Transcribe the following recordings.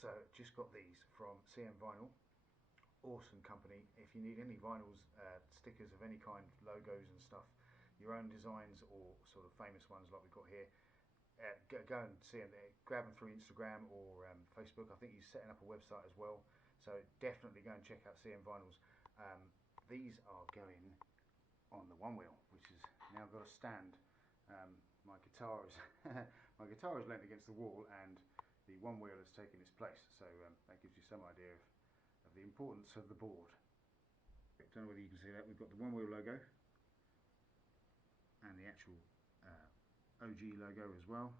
So just got these from CM Vinyl, awesome company. If you need any vinyls, stickers of any kind, logos and stuff, your own designs or sort of famous ones like we've got here, go and see them there. Grab them through Instagram or Facebook. I think he's setting up a website as well, so definitely go and check out CM Vinyls. These are going on the Onewheel, which has now got a stand. My guitar is my guitar is leant against the wall, and the Onewheel has taken its place. So that gives you some idea of the importance of the board. I don't know whether you can see that. We've got the Onewheel logo and the actual OG logo as well,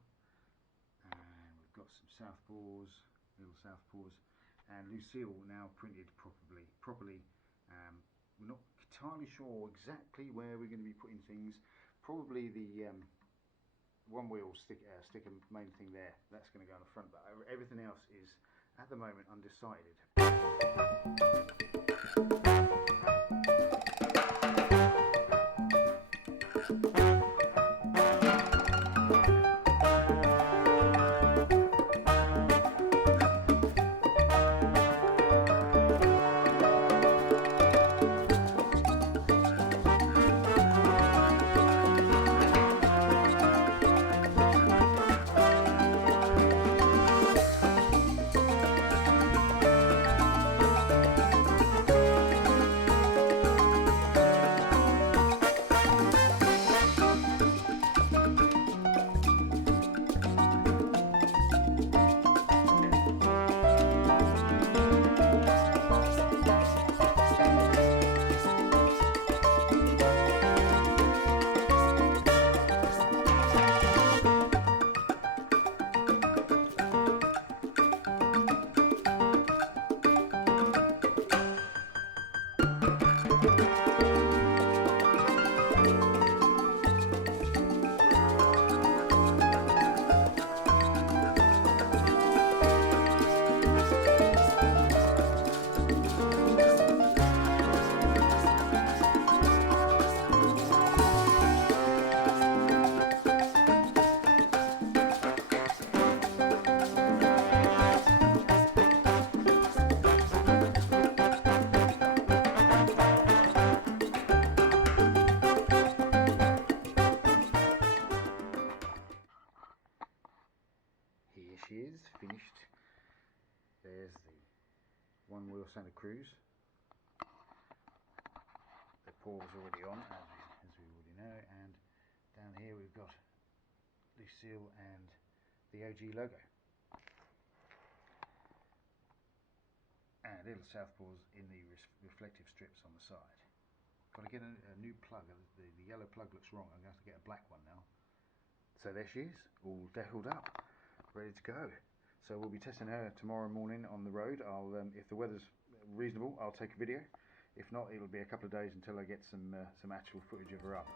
and we've got some southpaws, little southpaws, and Lucille now printed properly. We're not entirely sure exactly where we're going to be putting things. Probably the Onewheel sticker main thing there, that's going to go on the front, but everything else is at the moment undecided. Here she is, finished. There's the Onewheel Santa Cruz. The paw is already on, as we already know, and down here we've got Lucille and the OG logo. And little southpaws in the reflective strips on the side. Got to get a new plug. The yellow plug looks wrong. I'm going to have to get a black one now. So there she is, all deckled up, ready to go. So we'll be testing her tomorrow morning on the road. If the weather's reasonable, I'll take a video. If not, it'll be a couple of days until I get some actual footage of her up.